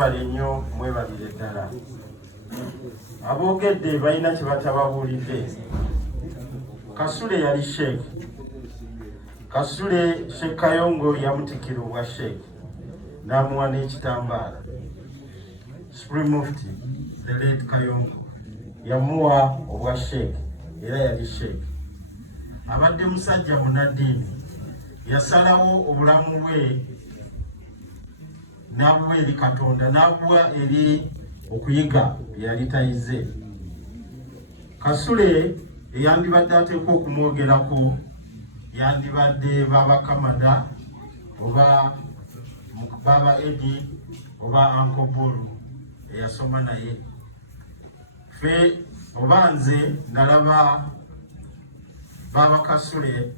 Balinyo mwebalire ddala. Aboogedde balina kye batababuulidde. Kasule yali Sheikh. Kasule Sheikh Kayongo yamutikira obwa Sheikh n'amuwa n'ekitambaala. Supreme Mufti the late Kayongo yamuwa obwa Sheikh era yali Sheikh. Abadde musajja munaddiini, yasalawo obulamu bwe n'abuwa eri Katonda, n'abuwa eri okuyiga yali tayize. Kasule eyandibadde ateekwa okumwogerako yandibadde Baba Kamada oba Baba Edi oba Uncle Bolu eyasoma naye. Fe oba nze nalaba Baba Kasule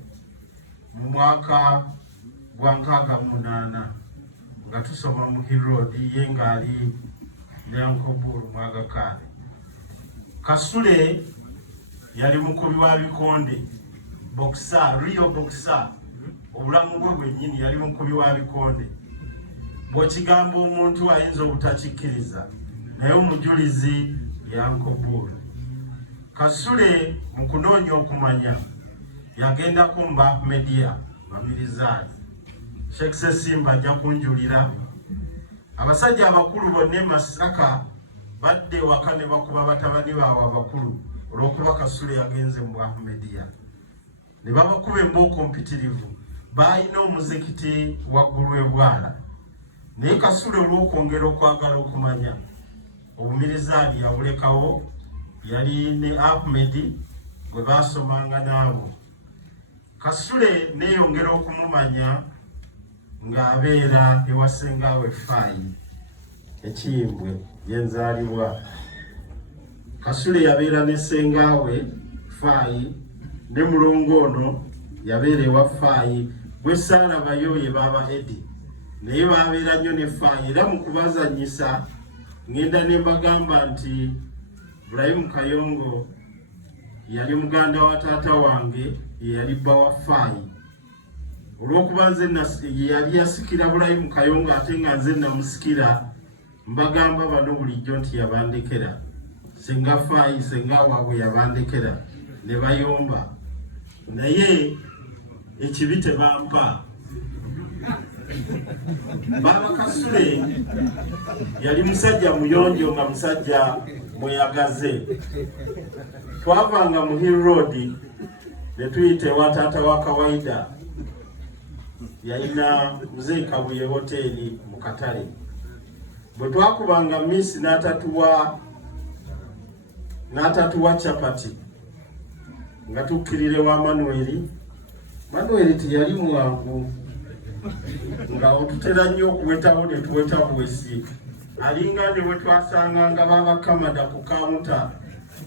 mu mwaka gwa 68 nga tusoma mu Hill Road ye ngaali ne Uncle Bolu mu Aga Khan. Kasule yali mukubi wa bikonde, boxer, real boxer. Obulamu bwe bwennyini yali mukubi wa bikonde. Bw'okigamba omuntu ayinza obutakikkiriza, naye omujulizi ya Uncle Bolu. Kasule mu kunoonya okumanya yagendako mu Ahmedia Bamirizani. Sheikh Ssesimba ajja kunjulira. Abasajja abakulu bonna e Masaka badde waka ne bakuba batabani baabwe abakulu olw'okuba Kasule yagenze mu Ahmedia. Ne babakuba embooko mpitirivu. Baalina omuzikiti waggulu e Bwala. Naye Kasule olw'okwongera okwagala okumanya, Obumirizaani yabulekawo, yali ne Ahmed gwe baasomanga naabo. Kasule neeyongera okumumanya ng'abeera ewa Ssengaawe Faayi Ekiyimbwe yenzaalibwa. Kasule yabeera ne Ssengaawe Faayi ne mulongo ono yabeera ewa Faayi gwe saalabayo ye Baba Edi, naye babeera nnyo ne Faayi. Era mu kubazannyisa ngenda ne mbagamba nti Ibrahim Kayongo yali muganda wa taata wange yali bba wa Faayi. Olw'okuba nze yali yasikira Ibrahim Kayongo ate nga nze namusikira, mbagamba bano bulijjo nti yabandekera. Senga Faayi senga waabwe yabandekera ne bayomba, naye ekibi tebampa. Baba Kasule yali musajja muyonjo nga musajja mweyagaze. Twavanga mu Hill Road ne tuyita ewa taata wa Kawaida, yalina Mzee Kabuye hoteli mu Katale. Bwe twakubanga Miss n'atatuwa chapati nga tukkirire wa Manuel tiyali mwangu, nga otutera nnyo okuwetawo ne tuweta bwesi. Alinga ne bwe twasanganga Baba Kamada ku kaunta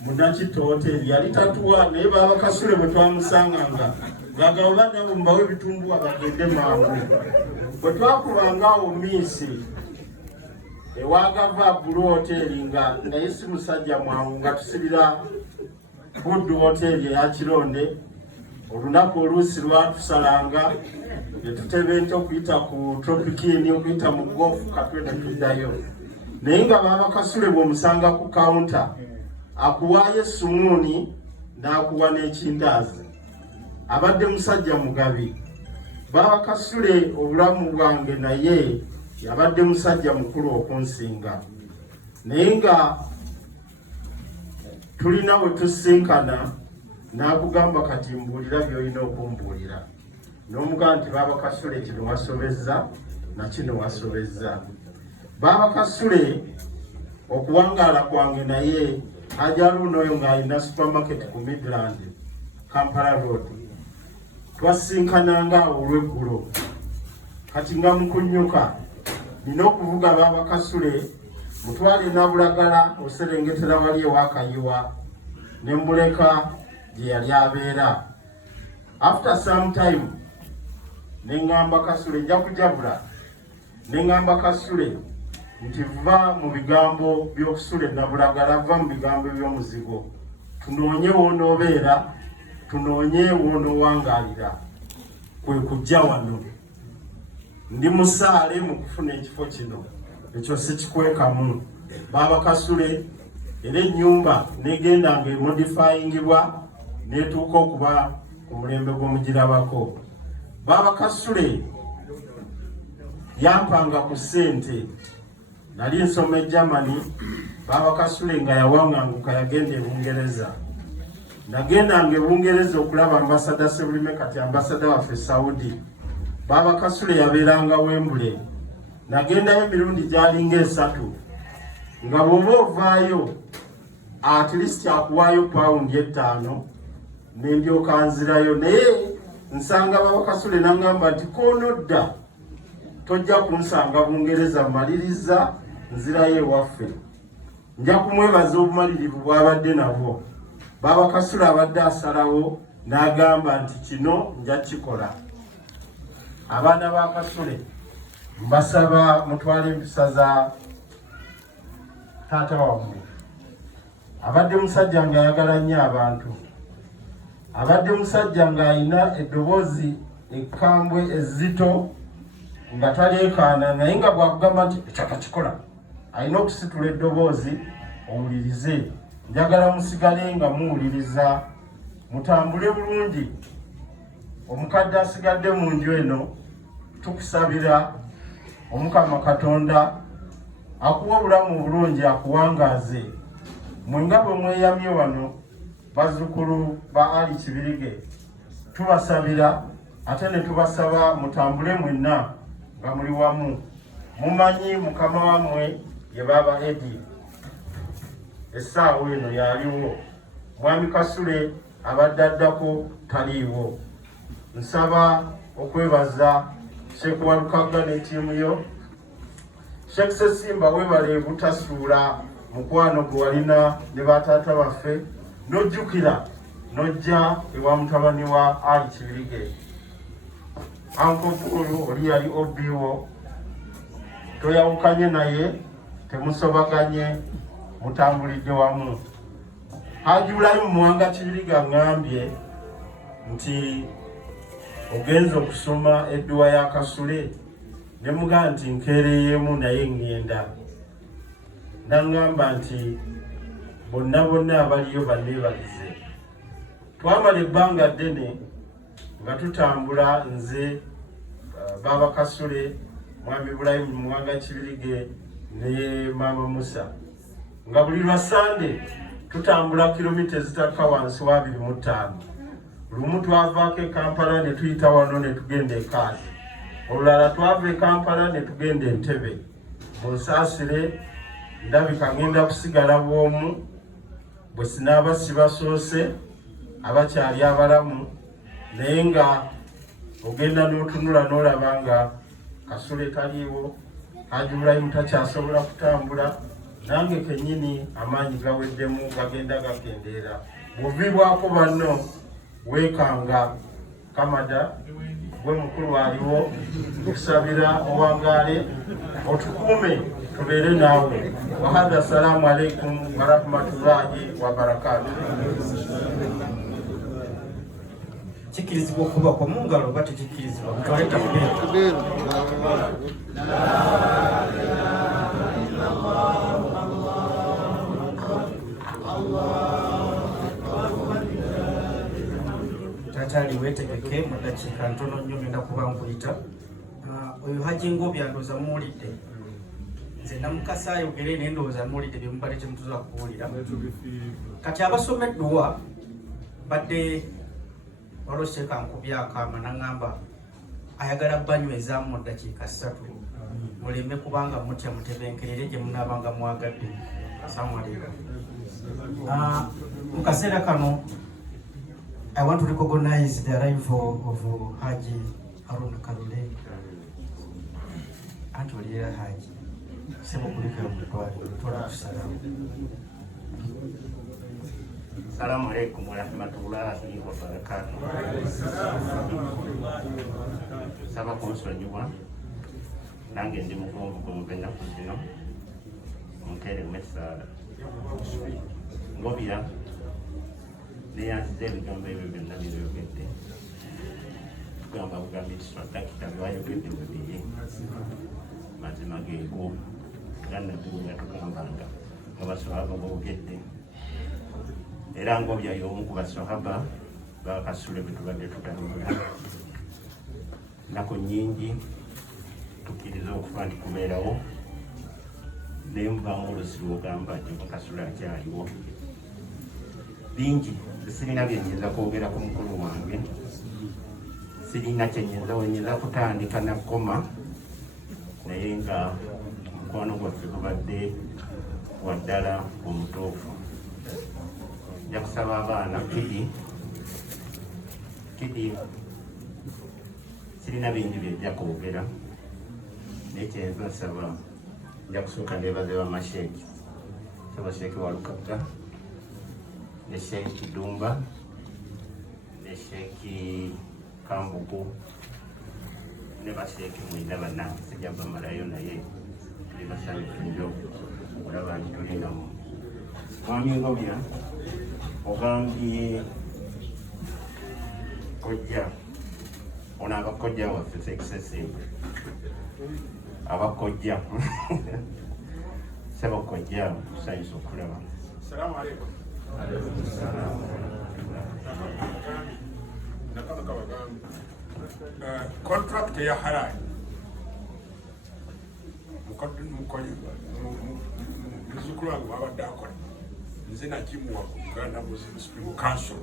mu Nakitto hoteli yali tatuwa, naye Baba Kasule bwe twamusanganga gaga oba nabo mbawe ebitumbuwa bagende mangu. Bwe twakubangaawo Miss ewagava Blue hoteli nga naye si musajja mwangu, nga tusibira Good hoteli eya Kironde. Olunaku oluusi lwatusalanga ne tutebenta okuyita ku Tropicini okuyita mu golf katwe ne tuddayo. Naye nga Baba Kasule bw'omusanga ku kaunta akuwaayo essumunni n'akuwa n'ekindaazi. Abadde musajja mugabi. Baba Kasule obulamu bwange naye yabadde musajja mukulu okunsinga. Naye nga tulina we tusinkana n'akugamba kati mbuulira by'olina okumbuulira. N'omugamba nti Baba Kasule kino wasobezza na kino wasobezza. Baba Kasule okuwangaala kwange naye Hajaruno oyo ng'alina supermarket ku Midland, Kampala Road. Twasinkananga olw'eggulo. Kati nga mukunnyuka nina okuvuga Baba Kasule mutwale Nabulagala oserengetera wali ewa Kayiwa ne mbuleka gye yali abeera. After some time neŋŋamba Kasule nja kujabula, neŋŋamba Kasule nti va mu bigambo by'okusula Nabulagala, va mu bigambo by'omuzigo, tunoonye w'onoobeera, tunoonye w'onoowangaalira, kwe kujja wano. Ndi musaale mu kufuna ekifo kino. ekyo sikikwekamu. Baba Kasule era ennyumba negenda nga emodifyingibwa netuuka okuba ku mulembe gw'omugirabako. Baba Kasule yampanga ku ssente, nali nsoma Germany. Baba Kasule nga yawaŋŋanguka yagenda e Bungereza. Nagendanga e Bungereza okulaba ambasada Sebulime, kati ambasada waffe Saudi. Baba Kasule yabeeranga Wembley. Nagendayo emirundi gyalinga 3 nga bw'oba ovaayo at least akuwaayo £5 nendyoka nzirayo, naye nsanga Baba Kasule nangamba nti koonodda tojja kunsanga Bungereza, maliriza nzirayo ewaffe. Nja kumwebaza obumalirivu bw'abadde nabwo. Baba Kasule abadde asalawo n'agamba nti kino nja kikola. Abaana ba Kasule mbasaba mutwale empisa za taata wammwe. Abadde musajja ng'ayagala nnyo abantu. Abadde musajja ng'alina eddoboozi ekkambwe ezzito nga taleekaana, naye nga bwakugamba nti ekyaka kikola alina okusitula eddoboozi owulirize. Njagala musigale nga muwuliriza, mutambule bulungi. Omukadde asigadde mu nju eno tukusabira Omukama Katonda akuwa obulamu obulungi, akuwangaaze. Mwenga bwe mweyamye wano bazzukulu ba Ali Kibirige, tubasabira ate ne tubasaba mutambule mwenna nga muli wamu. Mumanyi mukama wammwe ye Baba Edi essaawa eno yaliwo. Mwami Kasule abadde addako taliiwo. Nsaba okwebaza Sheikh Walukaga ne ttiimu yo. Sheikh Ssesimba webale butasuula mukwano gwe walina ne bataata baffe, nojjukira nojja ewa mutabani wa Ali Kibirige. Anko Pulu oli yali obbiwo, toyawukanye naye, temusobaganye, mutambulidde wamu. Haji Ibrahim Muwanga Kibirige aŋŋambye nti ogenza okusoma edduwa ya Kasule, ne mugaa nti nkeereeyemu naye ŋŋenda. Naŋŋamba nti bonna abaliyo banneebalize. Twamala ebbanga ddene nga tutambula, nze Baba Kasule, Mwami Ibrahim Muwanga Kibirige ne Mama Musa, nga buli lwa Sande tutambula kilomita ezitakka wansi wa 25. Lumu twavaako e Kampala ne tuyita wano ne tugenda e Kazi. Olulala twava e Kampala ne tugenda Entebbe. Munsaasire, ndabika ngenda kusigala bw'omu bwe sinaaba sibasoose abakyali abalamu, naye nga ogenda n'otunula n'olaba nga Kasule taliiwo, Haji Ibrahim takyasobola kutambula, nange kennyini amaanyi gaweddemu gagenda gakendeera. Bw'ovibwako banno weekanga Kamada, gwe mukulu aliwo, tukusabira owangaale, otukuume tubeere naawe. Wahadha, assalamu alaikum warahmatullahi wabarakatuh. Kikirizibwa okubakwa mu ngalo oba tekikirizibwa? Mutwale takbira. Tatali wetegeke mu dakiika ntono nnyo ngenda kuba nkuyita. Oyo Haji Ngobi andooza muwulidde. Nze namukasa ayogere naye ndowooza muwulidde bye mubadde temutusobola kuwulira. Kati abasomeddwa badde waliwo Sheikh ankubya akaama n'aŋŋamba ayagala banywezaamu mu ddakiika 3 muleme kubanga mutya mutebenkerere gye munaabanga mwagadde. Assalamu alaikum. Mu kaseera kano I want to recognize the arrival of Haji Haruna Kalule. Anti olira Haji sebo kulika omutwale tola kusalamu. Assalamu alaikum warahmatullahi wabarakatuh. Saba kunsonyiwa nange ndi mugongo ennaku zino mukeere mwesaala Ngobira neyanziza ebigambo ebyo byonna byeyogedde. Tugamba bugambi nti dakika byayogedde bibiri mazima geego. gannabbi bwe yatugambanga nga baswahaba boogedde era ngobya y'omu ku baswahaba bakasule bwe tubadde tutambula nnaku nnyingi tukkiriza okufa nti kubeerawo naye muvaamu olusi lwogamba nti kasule akyaliwo bingi sirina byenyinza kwogera ku mukulu wange sirina wenyinza kutandika nakoma naye nga omukwano gwaffe gubadde waddala omutuufu nja kusaba abaana kidi sirina bingi byejja kwogera naye kyenza nsaba nja kusooka ndeebaze bamasheeki Sheikh Walukaga ne Sheikh Dumba ne Sheikh Kambugu ne basheeki mwina bana sijja bamalayo naye tuli basanyufu nnyo okulaba nti tulinamu mwami Ngobya ogambye kojja ono abakojja waffe sekisesimba abakojja saba kojja tusanyusa okulaba. Assalamu alaikum. Contract ya halali muzukulu wange babadde akola nze nakimuwa ku Uganda Muslim Supreme Council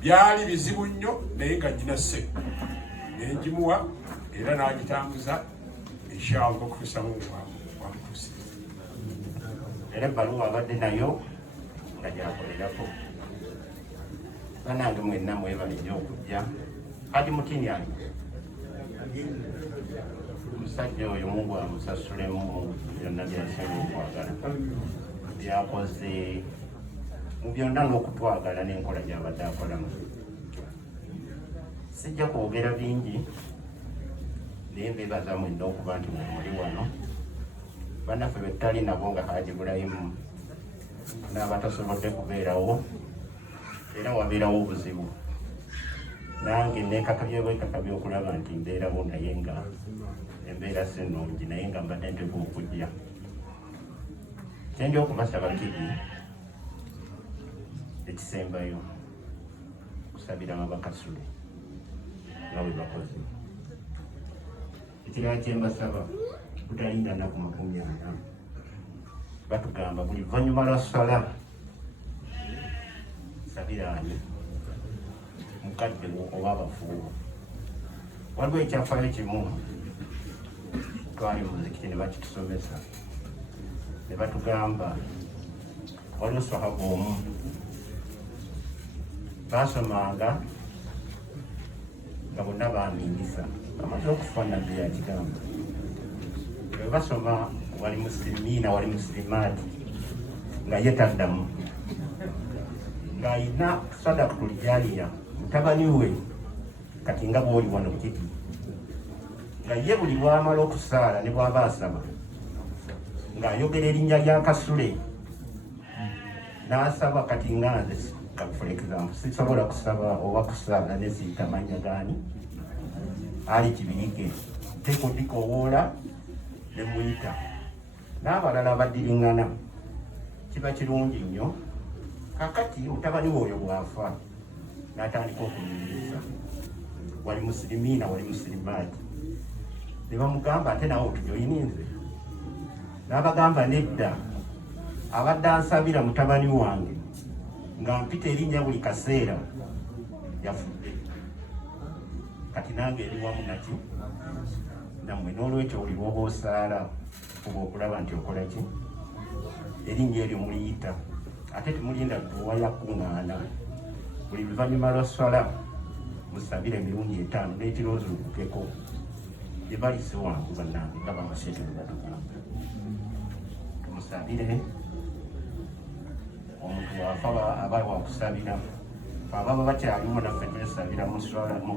byali bizibu nnyo naye nga njina ssente naye ngimuwa era n'agitambuza inshallah okutuusa mu wamutuusi era ebbaluwa abadde nayo nga gyakolerako banange mwenna mwebale nnyo okujja Haji Mutinyani omusajja oyo Mungu amusasulemu byonna byasobola okwagala byakoze mu byonna n'okutwagala n'enkola gy'abadde akolamu sijja kwogera bingi naye mbebaza mwenna okuba nti muli wano bannaffe be tutali nabo nga Haji Ibrahimu n'abatasobodde kubeerawo era wabeerawo obuzibu nange nekakabyekwekakabya okulaba nti mbeerawo naye nga embeera si nnungi naye nga mbadde nteeka okujja kyendya okubasaba kidi ekisembayo kusabira Mabakasule nga bwe bakozi ekirala kyembasaba butalinda nnaku 40 batugamba buli luvannyuma lwa sala sabiraani mukadde oba abafuubo waliwo ekyafaayo kimu twali muzikiti ne bakitusomesa ne batugamba waliwo sahaba omu basomanga nga bonna bamingisa amaze okufa nabbi yakigamba bwe basoma wali musilimiina wali musilimaati nga ye taddamu ng'ayina sadakatul jaaliya mutabani we kati nga bw'oli wano kiti nga ye buli bw'amala okusaala ne bw'aba asaba ng'ayogera erinnya lya Kasule n'asaba kati nga nze for example sisobola kusaba oba kusaala ne siyita mannya gaani ali Kibirige tekodikowoola ne muyita n'abalala abaddiringana kiba kirungi nnyo kakati mutabani we oyo bw'afa n'atandika okunyumiriza wali musilimiina wali musilimaati ne bamugamba ate nawe otujoyini nze n'abagamba nedda abadde ansabira mutabani wange nga mpita erinnya buli kaseera yafudde kati nange eri wamu naki nammwe n'olwekyo buli lwoba osaala oba okulaba nti okola ki erinnya eryo muliyita ate temulinda gwewa yakuŋŋaana buli luvannyuma lwa swala musabire emirundi 5 n'ekiroozi lukukeko gye bali si wangu bannange nga bamasheeke bwe batugamba tumusabire omuntu wafa aba wakusabira ababa bakyalimu naffe twesabira mu swala mu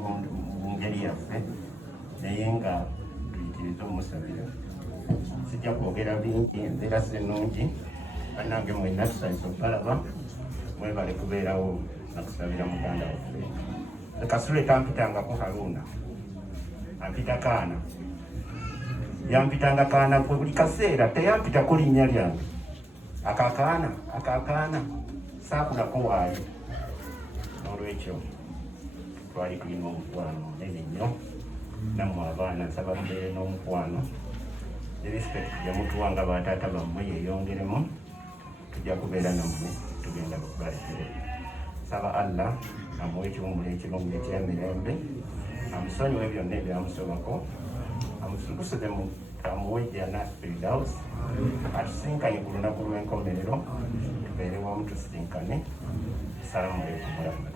ngeri yaffe naye nga tuyitiriza omusabira sijja kwogera bingi embeera si nnungi bannange mwenna tusanyusa okubalaba mwebale kubeerawo nakusabira muganda waffe Kasule tampitangako Haruna ampita Kaana yampitanga kaana kwe buli kaseera teyampitako linnya lyange akakaana saakulako waayo. N'olwekyo twali tulina omukwano munene nnyo nammwe abaana nsaba mubeere n'omukwano ne respect gye mutuwa nga bataata bammwe yeeyongeremu, tujja kubeera nammwe tugenda baletere. Saba Allah amuwe ekiwummulo ekirungi ekyemirembe, amusonyiwe byonna ebyamusobako, amusulusize amuwe Jannah Firdaus, atusinkanye ku lunaku lw'enkomerero, tubeere wamu tusisinkane. Assalamu alaikum warahmatullahi.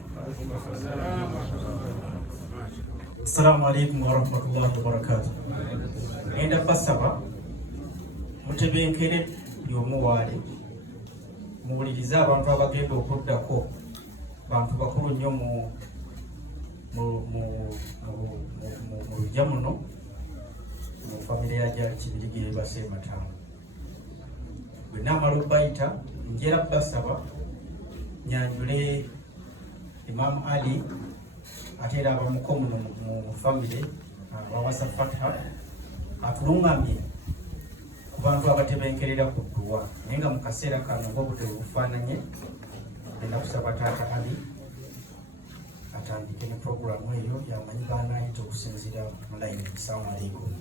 Assalamu alaikum warahmatullahi wabarakatuh. Ngenda basaba mutebenkere by'omuwaale muwulirize abantu abagenda okuddako, bantu bakulu nnyo mu lujja muno mu famire ya Kibirigiri Basematama. Bwe naamala obbayita njera basaba nyanjule Imam Ali ate era abamuko muno mu famire abawasa Fatha atulungamye ku bantu abatebenkerera ku dduwa, naye nga mu kaseera kano ng'obudde bufaananye genda kusaba Taata Ali atandike ne puroguramu eyo yamanyi baanaayita okusinziira mu layini. Assalamu alaikum.